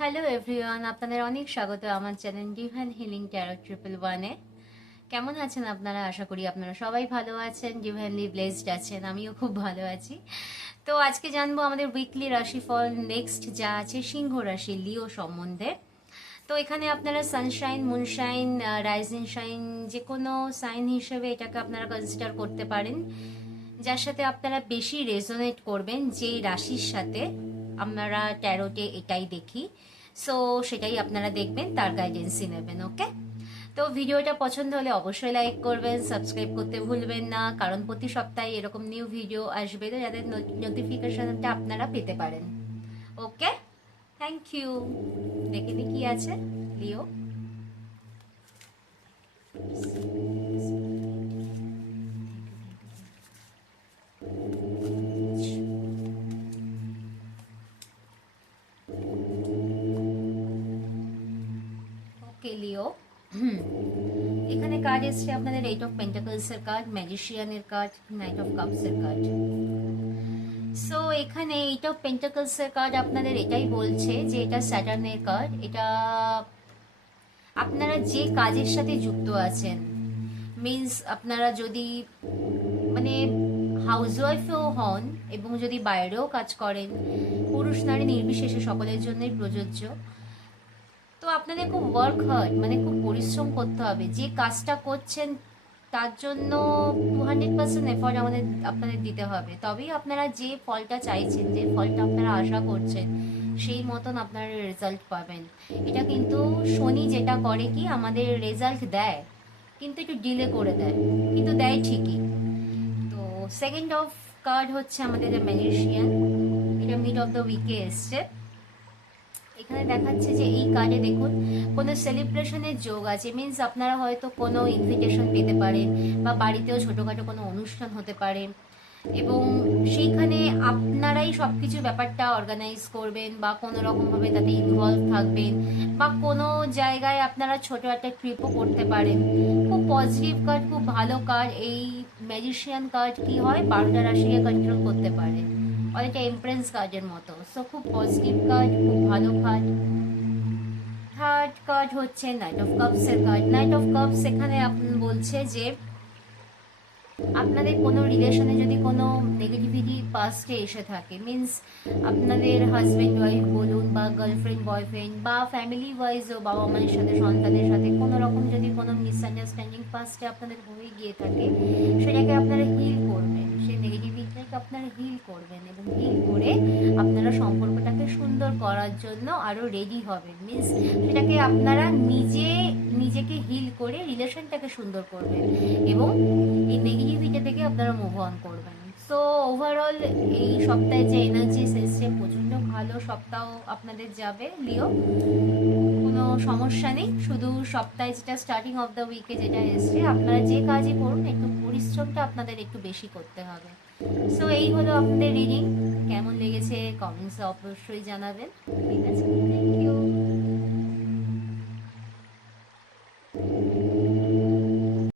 Hello everyone, আপনাদের অনেক স্বাগত আমার চ্যানেল ডিভাইন হিলিং ট্যারো 111-এ। কেমন আছেন আপনারা? আশা করি আপনারা সবাই ভালো আছেন, ডিভাইনলি ব্লেসড আছেন। আমিও খুব ভালো আছি। তো আজকে জানবো আমাদের উইকলি রাশিফল নেক্সট যা আছে সিংহ রাশি লিও সম্বন্ধে। তো এখানে আপনারা সানশাইন, মুনশাইন, রাইজিং শাইন যে কোনো সাইন হিসেবে এটাকে আপনারা কনসিডার করতে পারেন, যার সাথে আপনারা বেশি রেজোনেট করবেন, যেই রাশির সাথে আমরা ট্যারোটে এটাই দেখি। সো সেটাই আপনারা দেখবেন, তার গাইডেন্সই নেবেন। ওকে, তো ভিডিওটা পছন্দ হলে অবশ্যই লাইক করবেন, সাবস্ক্রাইব করতে ভুলবেন না, কারণ প্রতি সপ্তাহে এরকম নিউ ভিডিও আসবে, তো যাদের নোটিফিকেশনটা আপনারা পেতে পারেন। ওকে, থ্যাংক ইউ। দেখে নি কি আছে লিও। ওকে লিও, এখানে কার্ড এসছে আপনাদের 8 অফ পেন্টাকলস এর কার্ড, ম্যাজিশিয়ানের কার্ড, নাইট অফ কাপস এর কার্ড। সো এখানে 8 অফ পেন্টাকলস এর কার্ড আপনাদের এটাই বলছে যে এটা স্যাটার্নের কার্ড। এটা আপনারা যে কাজের সাথে যুক্ত আছেন, মিন্স আপনারা যদি মানে হাউসওয়াইফও হন এবং যদি বাইরেও কাজ করেন, পুরুষ নারী নির্বিশেষে সকলের জন্যই প্রযোজ্য। তো আপনাদের খুব ওয়ার্ক হার্ড, মানে খুব পরিশ্রম করতে হবে। যে কাজটা করছেন তার জন্য 200% এফর্ট আপনাদের দিতে হবে, তবেই আপনারা যে ফলটা চাইছেন, যে ফলটা আপনারা আশা করছেন, সেই মতন আপনারা রেজাল্ট পাবেন। এটা কিন্তু শনি যেটা করে কি, আমাদের রেজাল্ট দেয় কিন্তু একটু ডিলে করে দেয়, কিন্তু দেয় ঠিকই। তো সেকেন্ড অফ কার্ড হচ্ছে আমাদের ম্যাজিশিয়ান। এটা মিড অফ দ্য উইকে এসছে। এখানে দেখাচ্ছে যে এই কার্ডে দেখুন কোনো সেলিব্রেশনের যোগ আছে, মিন্স আপনারা হয়তো কোনো ইনভিটেশন পেতে পারেন, বা বাড়িতেও ছোটোখাটো কোনো অনুষ্ঠান হতে পারে, এবং সেইখানে আপনারাই সব কিছু ব্যাপারটা অর্গানাইজ করবেন, বা কোনো রকমভাবে তাতে ইনভলভ থাকবেন, বা কোনো জায়গায় আপনারা ছোটো একটা ট্রিপও করতে পারেন। খুব পজিটিভ কার্ড, খুব ভালো কার্ড। এই ম্যাজিশিয়ান কার্ড কি হয়, 12টা রাশিকে কন্ট্রোল করতে পারে, অনেকটা এমপ্রেন্স কার্ডের মতো। সো খুব পজিটিভ কার্ড, খুব ভালো কার্ড। থার্ড কার্ড হচ্ছে নাইট অফ কাপস এর কার্ড। নাইট অফ কাপস এখানে বলছে যে আপনাদের কোনো রিলেশনে যদি কোনো নেগেটিভিটি পাস্টে এসে থাকে, মিন্স আপনাদের হাজব্যান্ড ওয়াইফ বলুন, বা গার্লফ্রেন্ড বয়ফ্রেন্ড, বা ফ্যামিলি ওয়াইজও বাবা মায়ের সাথে, সন্তানের সাথে কোনো রকম যদি কোনো মিসআন্ডারস্ট্যান্ডিং পাস্টে আপনাদের হয়ে গিয়ে থাকে, সেটাকে আপনারা হিল করবেন, সেই নেগেটিভিটিটাকে আপনারা হিল করবেন, এবং হিল করে আপনারা সম্পর্কটাকে সুন্দর করার জন্য আরও রেডি হবেন। মিন্স সেটাকে আপনারা নিজেকে হিল করে রিলেশনটাকে সুন্দর করবেন, এবং এই নেগেটিভিটি থেকে আপনারা মুভ অন করবেন। সো ওভারঅল এই সপ্তাহে যে এনার্জিস এসছে, প্রচণ্ড ভালো সপ্তাহ আপনাদের যাবে লিও, কোনো সমস্যা নেই। শুধু সপ্তাহে যেটা স্টার্টিং অফ দ্য উইকে যেটা এসছে, আপনারা যে কাজই করুন একটু পরিশ্রমটা আপনাদের একটু বেশি করতে হবে। সো এই হলো আপনাদের রিডিং। কেমন লেগেছে কমেন্টসে অবশ্যই জানাবেন। ঠিক আছে, থ্যাংক ইউ।